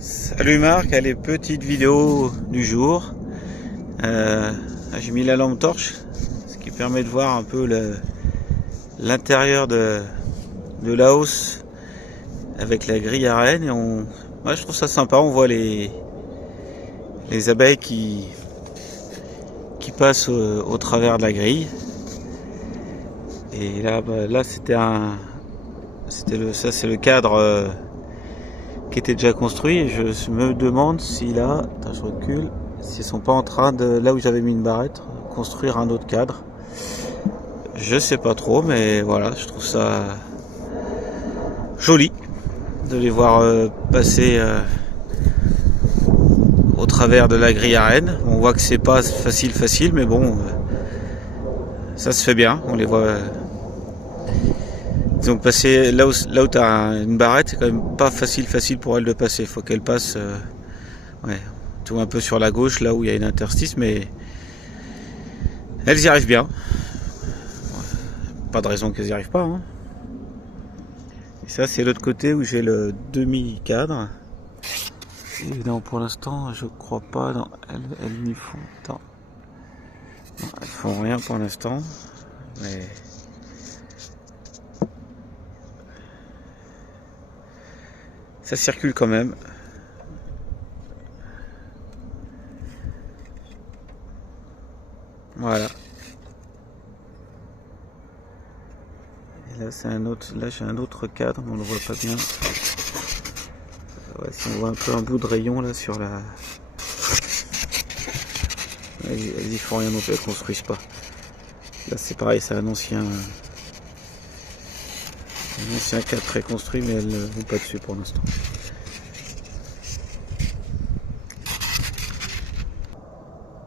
Salut Marc, allez, petite vidéo du jour. J'ai mis la lampe torche, ce qui permet de voir un peu l'intérieur de la hausse avec la grille à reine. Moi je trouve ça sympa, on voit les abeilles qui passent au travers de la grille. Et là, là ça c'est le cadre qui était déjà construit, et je me demande si là, attends, je recule, s'ils sont pas en train de, là où j'avais mis une barrette, construire un autre cadre. Je sais pas trop, mais voilà, je trouve ça joli de les voir passer au travers de la grille à rennes. On voit que c'est pas facile, mais bon, ça se fait bien. On les voit. Ils ont passé là où tu as une barrette, c'est quand même pas facile pour elle de passer. Il faut qu'elle passe ouais, tout un peu sur la gauche, là où il y a une interstice, mais elles y arrivent bien. Pas de raison qu'elles y arrivent pas. Hein. Et ça, c'est l'autre côté où j'ai le demi-cadre. Et non, pour l'instant, je crois pas. Non, elles n'y font. Attends. Non, elles font rien pour l'instant. Mais ça circule quand même. Voilà. Et là, c'est un autre. Là, j'ai un autre cadre, mais on le voit pas bien. Ouais, si on voit un peu un bout de rayon là sur la. Elles y font rien non plus, elles construisent pas. Là, c'est pareil, c'est un ancien cadre préconstruit, mais elles ne vont pas dessus pour l'instant.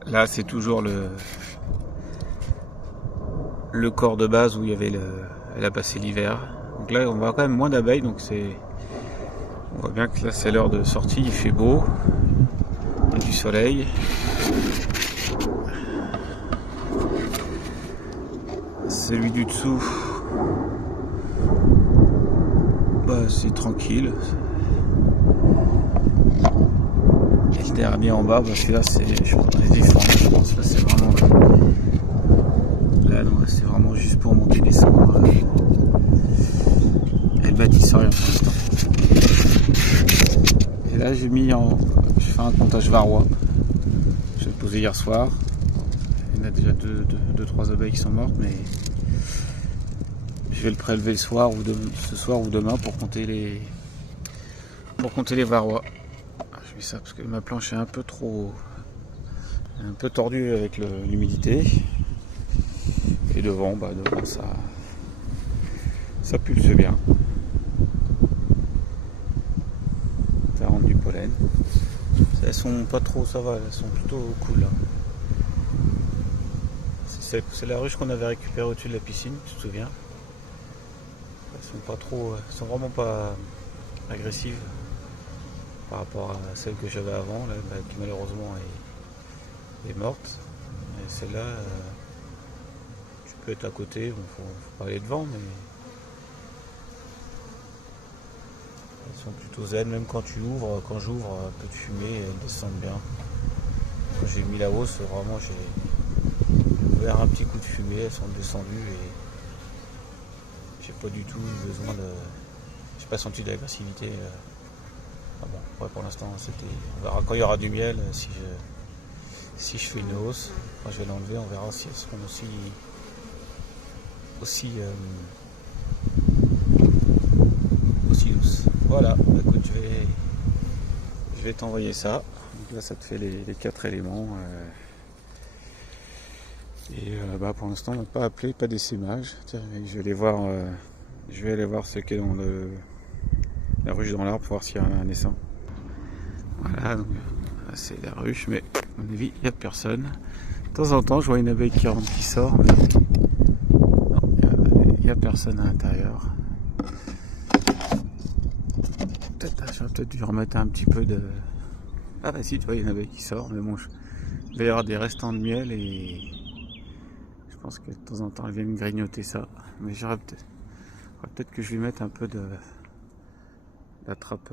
Là, c'est toujours le corps de base où il y avait elle a passé l'hiver. Donc là, on voit quand même moins d'abeilles, donc on voit bien que là, c'est l'heure de sortie. Il fait beau, il y a du soleil. Celui du dessous, bah, c'est tranquille. Et le dernier en bas, parce que là, c'est, je pense, là, c'est vraiment. Là, non, c'est vraiment juste pour monter, descendre. Et le bâtisse rien pour l'instant. Et là, je fais un comptage varrois. Je l'ai posé hier soir. Il y en a déjà 2-3 abeilles qui sont mortes, mais je vais le prélever ce soir ou demain pour compter les varrois. Je fais ça parce que ma planche est un peu tordue avec l'humidité. Et devant, ça pulse bien. Ça rentre du pollen. Elles sont pas trop, ça va, elles sont plutôt cool là. C'est la ruche qu'on avait récupérée au-dessus de la piscine, tu te souviens? Elles sont vraiment pas agressives par rapport à celle que j'avais avant, là, qui malheureusement est morte. Et celle-là, tu peux être à côté, bon, faut pas aller devant, mais elles sont plutôt zen, même quand j'ouvre un peu de fumée, elles descendent bien. Quand j'ai mis la hausse, vraiment j'ai ouvert un petit coup de fumée, elles sont descendues et j'ai pas du tout eu besoin de. J'ai pas senti d'agressivité. Ah bon, ouais, pour l'instant, on verra quand il y aura du miel, si je fais une hausse, quand je vais l'enlever, on verra si elles seront aussi douces. Voilà, écoute, je vais t'envoyer ça. Donc là, ça te fait les 4 éléments. Et pour l'instant, on n'a pas appelé, pas d'essaimage. Tiens, je vais aller voir ce qu'il y a dans la ruche dans l'arbre pour voir s'il y a un essaim. Voilà, donc c'est la ruche, mais à mon avis, il n'y a personne. De temps en temps, je vois une abeille qui rentre, qui sort, mais non, il n'y a personne à l'intérieur. J'aurais peut-être dû remettre un petit peu de. Ah bah si, tu vois, il y a une abeille qui sort, mais bon, il va y avoir des restants de miel et je pense que de temps en temps, elle vient me grignoter ça. Mais peut-être que je vais mettre un peu de la trappe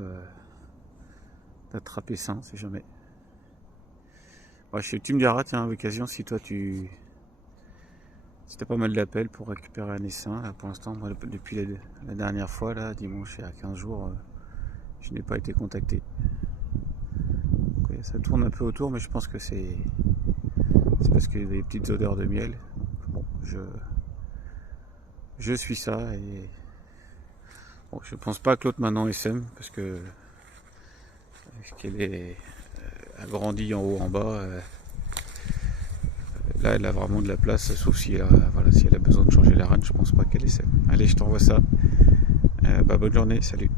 d'attraper ça, on sait jamais. Ouais, tu me diras, tiens, à l'occasion, si toi si t'as pas mal d'appels pour récupérer un essaim. Là, pour l'instant, moi, depuis la dernière fois, là, dimanche, il y a 15 jours, je n'ai pas été contacté. Donc, ouais, ça tourne un peu autour, mais je pense que c'est parce qu'il y a des petites odeurs de miel. Donc, bon, je suis ça et bon, je pense pas que l'autre maintenant sème parce que qu'elle est agrandie en haut en bas. Là, elle a vraiment de la place, sauf si, voilà, si elle a besoin de changer la rane, je pense pas qu'elle sème. Allez, je t'envoie ça. Bonne journée, salut.